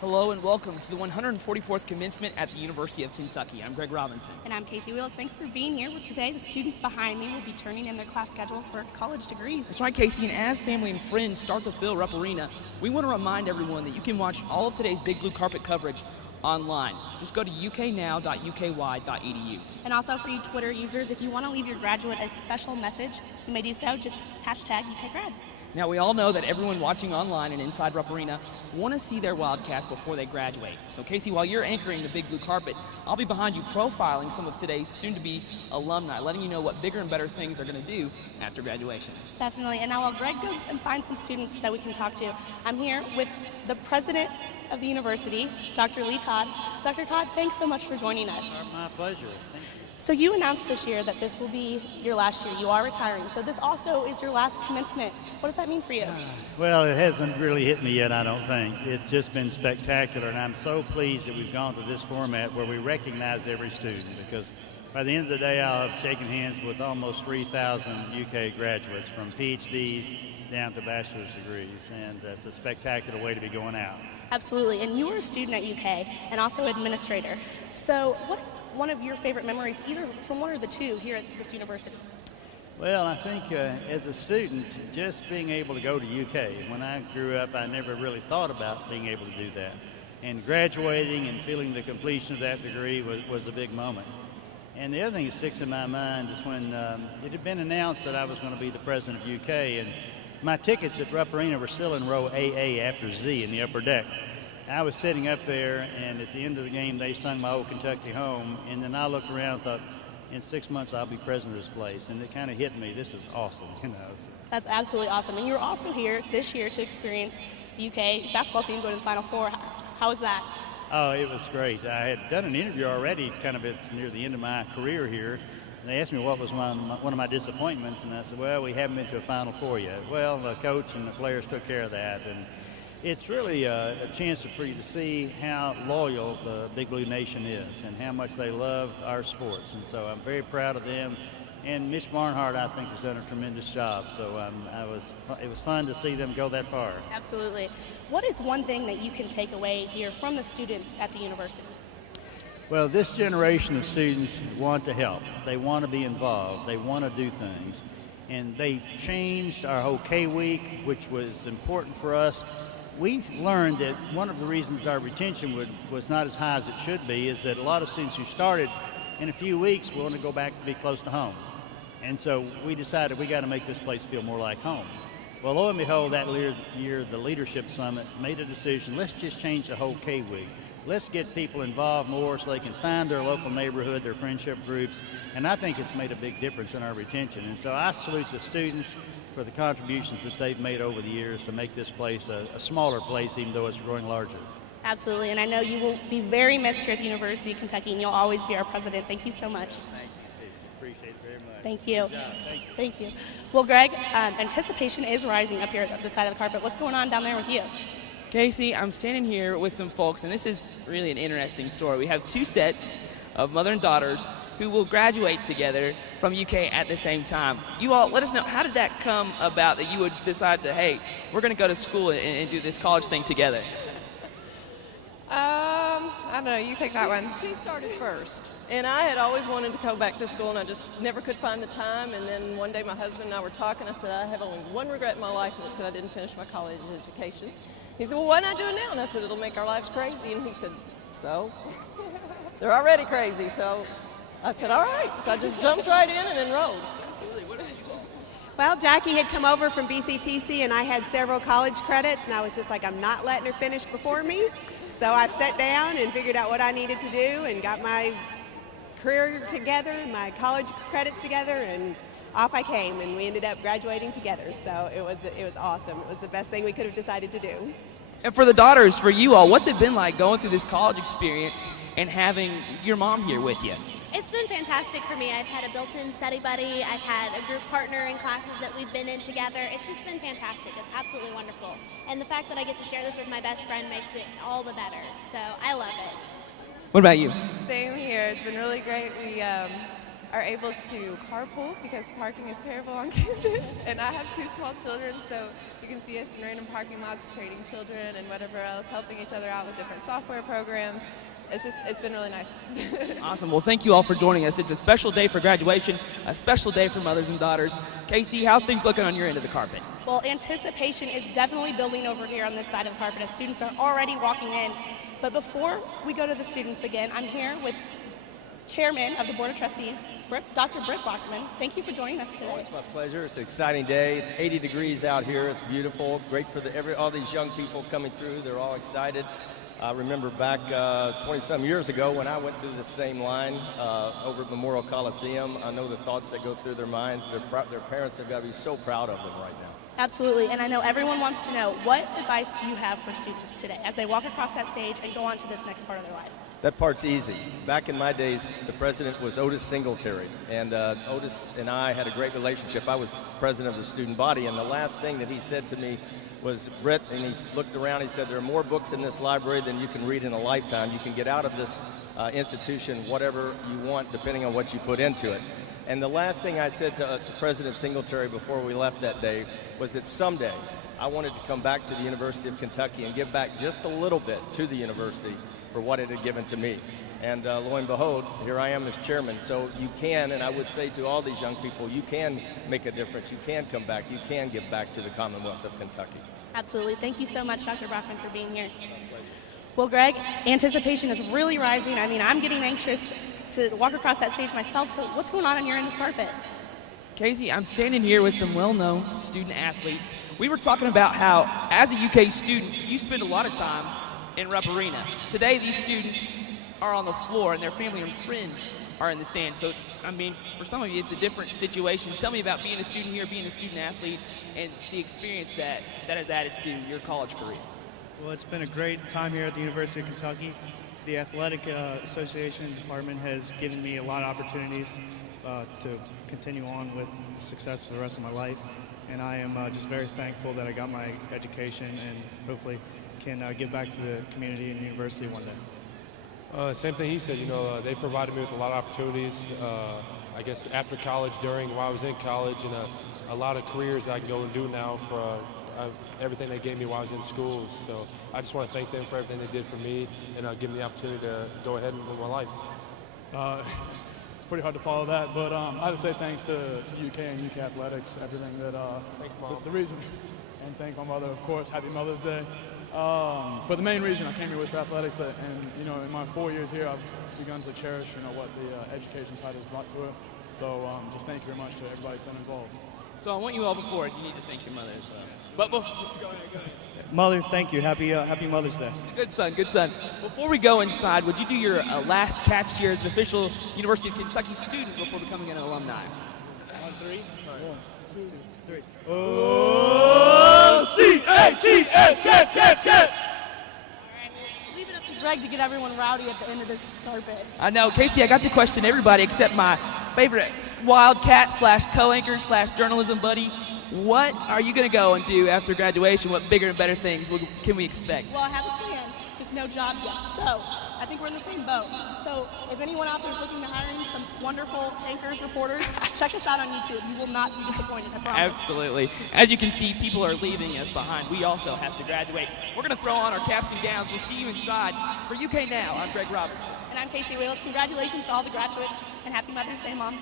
Hello and welcome to the 144th commencement at the University of Kentucky. I'm Greg Robinson. And I'm Casey Wills. Thanks for being here. Today, the students behind me will be turning in their class schedules for college degrees. That's right, Casey. And as family and friends start to fill Rupp Arena, we want to remind everyone that you can watch all of today's Big Blue Carpet coverage online. Just go to uknow.uky.edu. And also for you Twitter users, if you want to leave your graduate a special message, you may do so. Just hashtag UKGrad. Now, we all know that everyone watching online and inside Rupp Arena want to see their Wildcats before they graduate. So, Casey, while you're anchoring the Big Blue Carpet, I'll be behind you profiling some of today's soon-to-be alumni, letting you know what bigger and better things are going to do after graduation. Definitely. And now while Greg goes and finds some students that we can talk to, I'm here with the president of the university, Dr. Lee Todd. Dr. Todd, thanks so much for joining us. My pleasure. Thank you. So you announced this year that this will be your last year. You are retiring. So this also is your last commencement. What does that mean for you? Well, it hasn't really hit me yet, I don't think. It's just been spectacular, and I'm so pleased that we've gone to this format where we recognize every student, because by the end of the day, I'll have shaken hands with almost 3,000 UK graduates, from PhDs down to bachelor's degrees, and it's a spectacular way to be going out. Absolutely. And you were a student at UK and also administrator. So what is one of your favorite memories, either from one or the two, here at this university? Well, I think as a student, just being able to go to UK, when I grew up, I never really thought about being able to do that. And graduating and feeling the completion of that degree was a big moment. And the other thing that sticks in my mind is when it had been announced that I was going to be the president of UK, and my tickets at Rupp Arena were still in row AA after Z in the upper deck. I was sitting up there, and at the end of the game, they sung My Old Kentucky Home, and then I looked around and thought, in 6 months, I'll be president of this place. And it kind of hit me. This is awesome, you know. That's absolutely awesome. And you're also here this year to experience the UK basketball team go to the Final Four. How was that? Oh, it was great. I had done an interview already, kind of it's near the end of my career here. And they asked me what was one of my disappointments, and I said, well, we haven't been to a Final Four yet. Well, the coach and the players took care of that, and it's really a chance for you to see how loyal the Big Blue Nation is and how much they love our sports. And so I'm very proud of them. And Mitch Barnhart, I think, has done a tremendous job. So it was fun to see them go that far. Absolutely. What is one thing that you can take away here from the students at the university? Well, this generation of students want to help. They want to be involved. They want to do things. And they changed our whole K-Week, which was important for us. We learned that one of the reasons our retention was not as high as it should be is that a lot of students who started in a few weeks want to go back and be close to home. And so we decided we got to make this place feel more like home. Well, lo and behold, that year, the Leadership Summit made a decision, let's just change the whole K-Week. Let's get people involved more so they can find their local neighborhood, their friendship groups, and I think it's made a big difference in our retention. And so I salute the students for the contributions that they've made over the years to make this place a smaller place, even though it's growing larger. Absolutely, and I know you will be very missed here at the University of Kentucky, and you'll always be our president. Thank you so much. Thank you. Appreciate it very much. Thank you. Good job. Thank you. Thank you. Well, Greg, anticipation is rising up here at the side of the carpet. What's going on down there with you? Casey, I'm standing here with some folks, and this is really an interesting story. We have two sets of mother and daughters who will graduate together from UK at the same time. You all, let us know, how did that come about that you would decide to, hey, we're going to go to school and do this college thing together? I don't know. You take that one. She started first, and I had always wanted to go back to school, and I just never could find the time. And then one day my husband and I were talking. I said, I have only one regret in my life, and it said I didn't finish my college education. He said, well, why not do it now? And I said, it'll make our lives crazy. And he said, so? They're already crazy. So I said, all right. So I just jumped right in and enrolled. Absolutely. What have you all? Well, Jackie had come over from BCTC, and I had several college credits, and I was just like, I'm not letting her finish before me. So I sat down and figured out what I needed to do and got my career together, my college credits together, and off I came, and we ended up graduating together. So it was awesome. It was the best thing we could have decided to do. And for the daughters, for you all, what's it been like going through this college experience and having your mom here with you? It's been fantastic for me. I've had a built-in study buddy. I've had a group partner in classes that we've been in together. It's just been fantastic. It's absolutely wonderful. And the fact that I get to share this with my best friend makes it all the better. So I love it. What about you? Same here. It's been really great. We are able to carpool because parking is terrible on campus. And I have 2 small children, so you can see us in random parking lots trading children and whatever else, helping each other out with different software programs. It's been really nice. Awesome. Well, thank you all for joining us. It's a special day for graduation, a special day for mothers and daughters. Casey, how's things looking on your end of the carpet? Well, anticipation is definitely building over here on this side of the carpet as students are already walking in. But before we go to the students again, I'm here with Chairman of the Board of Trustees, Dr. Britt Bachman. Thank you for joining us today. Oh, it's my pleasure. It's an exciting day. It's 80 degrees out here. It's beautiful. Great for all these young people coming through. They're all excited. I remember back 20-some years ago when I went through the same line over at Memorial Coliseum. I know the thoughts that go through their minds. Their parents have got to be so proud of them right now. Absolutely, and I know everyone wants to know, what advice do you have for students today as they walk across that stage and go on to this next part of their life? That part's easy. Back in my days, the president was Otis Singletary, and Otis and I had a great relationship. I was president of the student body, and the last thing that he said to me was, Britt, and he looked around, he said, there are more books in this library than you can read in a lifetime. You can get out of this institution whatever you want, depending on what you put into it. And the last thing I said to President Singletary before we left that day was that someday I wanted to come back to the University of Kentucky and give back just a little bit to the university for what it had given to me. And lo and behold, here I am as chairman. So you can, and I would say to all these young people, you can make a difference. You can come back. You can give back to the Commonwealth of Kentucky. Absolutely. Thank you so much, Dr. Brockman, for being here. Well, Greg, anticipation is really rising. I mean, I'm getting anxious to walk across that stage myself. So what's going on your end of the carpet? Casey, I'm standing here with some well-known student athletes. We were talking about how, as a UK student, you spend a lot of time in Rupp Arena. Today, these students are on the floor, and their family and friends are in the stands. So, I mean, for some of you, it's a different situation. Tell me about being a student here, being a student athlete, and the experience that has added to your college career. Well, it's been a great time here at the University of Kentucky. The Athletic Association department has given me a lot of opportunities to continue on with success for the rest of my life. And I am just very thankful that I got my education and hopefully can give back to the community and university one day. Same thing he said, they provided me with a lot of opportunities, I guess after college, while I was in college, and a lot of careers I can go and do now for everything they gave me while I was in school. So I just want to thank them for everything they did for me and give me the opportunity to go ahead and live my life. It's pretty hard to follow that, but I have to say thanks to UK and UK Athletics, everything that, thanks, Mom. The reason, and thank my mother, of course, Happy Mother's Day. But the main reason I came here was for athletics, in my 4 years here, I've begun to cherish, what the education side has brought to it. So just thank you very much to everybody who's been involved. So I want you all before it, you need to thank your mother as well. But go ahead. Mother, thank you. Happy Mother's Day. Good son, good son. Before we go inside, would you do your last catch here as an official University of Kentucky student before becoming an alumni? On 3? 1, 2, 3. O-C-A-T-S, catch! Leave it up to Greg to get everyone rowdy at the end of this carpet. I know, Casey, I got to question everybody except my favorite Wildcat / co-anchor / journalism buddy. What are you going to go and do after graduation? What bigger and better things can we expect? Well, I have a plan, just no job yet. So I think we're in the same boat. So if anyone out there is looking to hiring some wonderful anchors, reporters, check us out on YouTube. You will not be disappointed, I promise. Absolutely. As you can see, people are leaving us behind. We also have to graduate. We're going to throw on our caps and gowns. We'll see you inside. For UK Now, I'm Greg Robinson. And I'm Casey Wales. Congratulations to all the graduates, and happy Mother's Day, Mom.